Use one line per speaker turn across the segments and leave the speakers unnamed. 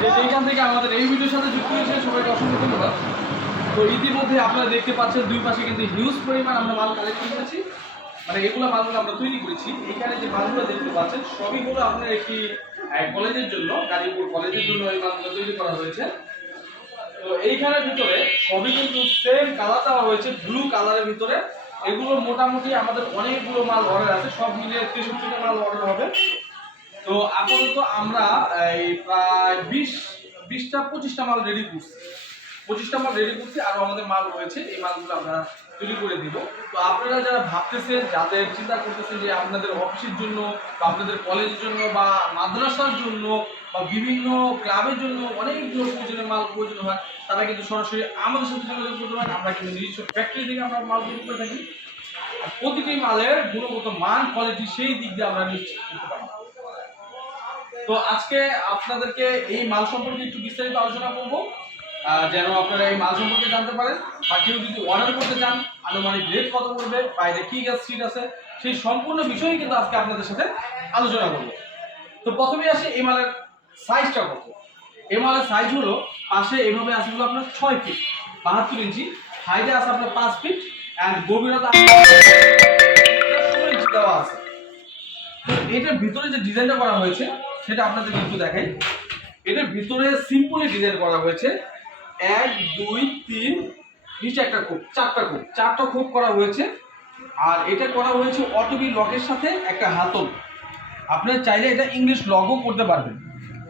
যে এইখান থেকে আমাদের এই ভিডিওর সাথে যুক্ত হয়েছে, সবাইকে অসংখ্য ধন্যবাদ। তো ইতিমধ্যে আপনারা দেখতে পাচ্ছেন, দুই পাশে কিন্তু হিউজ পরিমাণ আমরা মাল কালেক্ট করেছি মানে এগুলো মালগুলো আমরা তৈরি করেছি। এখানে যে মালগুলো দেখতে পাচ্ছেন, সবই হলো আপনার একটি কলেজের জন্য, গাজীপুর কলেজের জন্য এই মালগুলো তৈরি করা হয়েছে। তো এইখানের ভিতরে সবই কিন্তু সেম কালার দেওয়া হয়েছে ব্লু কালারের ভিতরে। এগুলো মোটামুটি আমাদের অনেকগুলো মাল অর্ডার আছে, সব মিলিয়ে তেষট্টিটা মাল অর্ডার হবে। তো আপাতত আমরা, এই প্রায় বিশ, বিশটা, পঁচিশটা মাল রেডি করছি। পঁচিশটা মাল রেডি করছি আরও আমাদের মাল রয়েছে, এই মালগুলো আমরা তৈরি করে দিব। তো আপনারা যারা ভাবতেছেন, যাদের চিন্তা করতেছেন যে আপনাদের অফিসের জন্য, বা আপনাদের কলেজের জন্য, বা মাদ্রাসার জন্য, বা বিভিন্ন ক্লাবের জন্য অনেকগুলো প্রয়োজনীয় মাল প্রয়োজন হয়, তারা কিন্তু সরাসরি আমাদের সাথে যোগাযোগ করতে পারেন। আমরা কিন্তু নিজস্ব ফ্যাক্টরি থেকে আমরা মাল তৈরি করে থাকি। প্রতিটি মালের গুণগত মান কোয়ালিটি সেই দিক দিয়ে আমরা নিশ্চিত করতে পারি তো আজকে আপনাদেরকে এই মাল সম্পর্কে একটু বিস্তারিত আলোচনা করব। যেন আপনারা এই মাল সম্পর্কে জানতে পারেন, বা কেউ যদি অর্ডার করতে চান, আনুমানিক রেট কত পড়বে বাইরে কি গ্যাস সিট আছে, সেই সম্পূর্ণ বিষয়ই কিন্তু আজকে আপনাদের সাথে আলোচনা করব। তো প্রথমেই আসে, এই মালের সাইজটা কত? এই মালের সাইজ হলো, পাশে এভাবে আছে হলো আপনার ছয় ফিট বাহাত্তর ইঞ্চি। হাইটে আছে আপনার পাঁচ ফিট অ্যান্ড গভীরতা দেওয়া আছে। এটার ভিতরে যে ডিজাইনটা করা হয়েছে সেটা আপনাদের একটু দেখাই। এটার ভিতরে সিম্পলি ডিজাইন করা হয়েছে। এক, দুই, তিন, নিচে একটা খোপ, চারটা খোপ। চারটা খোপ করা হয়েছে। আর এটা করা হয়েছে অটোবি লকের সাথে একটা হাতল। আপনারা চাইলে এটা ইংলিশ লগও করতে পারবেন।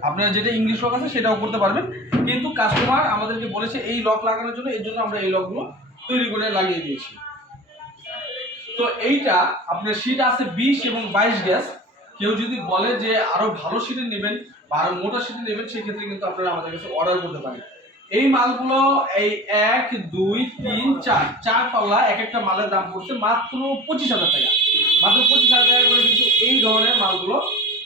আপনারা যেটা ইংলিশ লক আছে সেটাও করতে পারবেন। কিন্তু কাস্টমার আমাদেরকে বলেছে এই লক লাগানোর জন্য এই জন্য আমরা এই লকগুলো তৈরি করে লাগিয়ে দিয়েছি। তো এইটা আপনার শীট আছে বিশ এবং বাইশ গ্যাস কেউ যদি বলে যে আরও ভালো শীটের নেবেন বা আরও মোটা শীটের নেবেন, সেক্ষেত্রে কিন্তু আপনারা আমাদের কাছে অর্ডার করতে পারেন। এই মালগুলো এই এক, দুই, তিন, চার চার পাল্লা এক একটা মালের দাম পড়ছে মাত্র পঁচিশ হাজার টাকা। মাত্র পঁচিশ হাজার টাকা করে কিন্তু এই ধরনের মালগুলো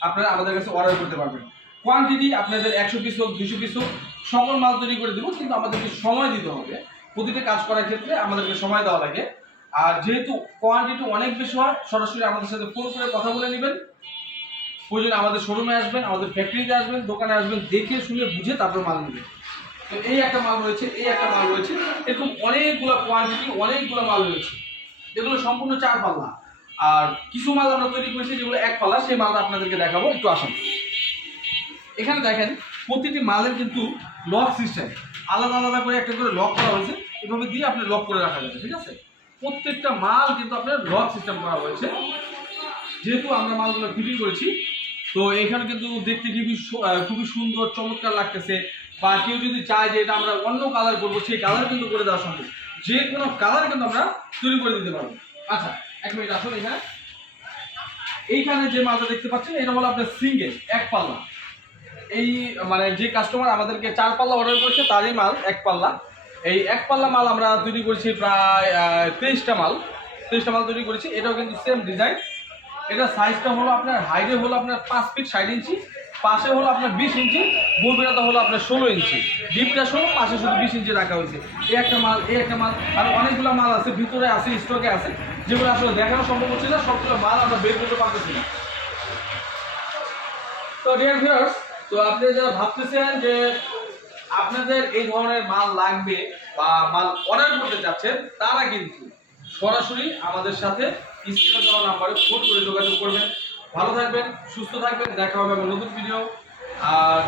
আপনারা আমাদের কাছে অর্ডার করতে পারবেন। কোয়ান্টিটি আপনাদের একশো পিস হোক দুশো পিস হোক সকল মাল তৈরি করে দেবো, কিন্তু আমাদেরকে সময় দিতে হবে। প্রতিটা কাজ করার ক্ষেত্রে আমাদেরকে সময় দেওয়া লাগে। আর যেহেতু কোয়ান্টিটি অনেক বেশি হয়, সরাসরি আমাদের সাথে ফোন করে কথা বলে নেবেন। প্রয়োজনে আমাদের শোরুমে আসবেন, আমাদের ফ্যাক্টরিতে আসবেন, দোকানে আসবেন, দেখে শুনে বুঝে তারপর মাল নেবেন। তো এই একটা মাল রয়েছে, এই একটা মাল রয়েছে। এরকম অনেকগুলো কোয়ান্টিটি অনেকগুলো মাল রয়েছে। এগুলো সম্পূর্ণ চার পাল্লা। আর কিছু মাল আমরা তৈরি করেছি যেগুলো এক পাল্লা, সেই মালটা আপনাদেরকে দেখাবো, একটু আসুন। এখানে দেখেন, প্রতিটি মালের কিন্তু লক সিস্টেম আলাদা আলাদা করে একটা করে লক করা হয়েছে। এভাবে দিয়ে আপনি লক করে রাখা যাবে, ঠিক আছে? প্রত্যেকটা মাল কিন্তু আপনার লক সিস্টেম করা হয়েছে। যেহেতু আমরা মালগুলো ফিটিং করেছি তো এখানে কিন্তু দেখতে খুবই খুবই সুন্দর, চমৎকার লাগতেছে। বা কেউ যদি চায় যে এটা আমরা অন্য কালার করব, সেই কালার কিন্তু করে দেওয়া সম্ভব। যে কোনো কালার কিন্তু আমরা তৈরি করে দিতে পারব। আচ্ছা এক মিনিট আসুন এখানে। এইখানে যে মালটা দেখতে পাচ্ছেন, এটা হলো আপনার সিঙ্গেল, এক পাল্লা। এই মানে যে কাস্টমার আমাদেরকে চার পাল্লা অর্ডার করেছে, তারই মাল এক পাল্লা। এই এক পাল্লা মাল আমরা তৈরি করেছি প্রায় তেইশটা মাল। তেইশটা মাল তৈরি করেছি, এটাও কিন্তু সেম ডিজাইন এটা সাইজটা হলো আপনার হাইটে হলো আপনার পাঁচ ফিট ষাট ইঞ্চি, পাশে হলো আপনার বিশ ইঞ্চি গভীরতা হলো আপনার ষোলো ইঞ্চি। ডিপটা ষোলো পাশে শুধু বিশ ইঞ্চি রাখা হয়েছে। এই একটা মাল এই একটা মাল, আর অনেকগুলো মাল আছে, ভিতরে আছে স্টকে আছে, যেগুলো আসলে দেখানো সম্ভব হচ্ছে না, সবগুলো মাল আমরা বের করতে পারতেছি না। তো ডিয়ার ভিউয়ার্স তো আপনি যারা ভাবতেছেন যে আপনাদের এই ধরনের মাল লাগবে বা মাল অর্ডার করতে চাচ্ছেন, তারা কিন্তু সরাসরি আমাদের সাথে স্ক্রিনে দেওয়া নাম্বারে ফোন করে যোগাযোগ করবেন। ভালো থাকবেন, সুস্থ থাকবেন, দেখা হবে আমার নতুন ভিডিও আর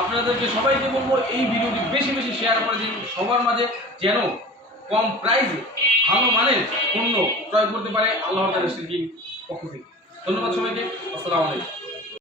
আপনাদেরকে সবাইকে বলব, এই ভিডিওটি বেশি বেশি শেয়ার করে দিন। সবার মাঝে যেন কম প্রাইসে ভালো মানের পণ্য ক্রয় করতে পারে আল্লাহ তাআলার পক্ষ থেকে। ধন্যবাদ সবাইকে। আসসালামু আলাইকুম।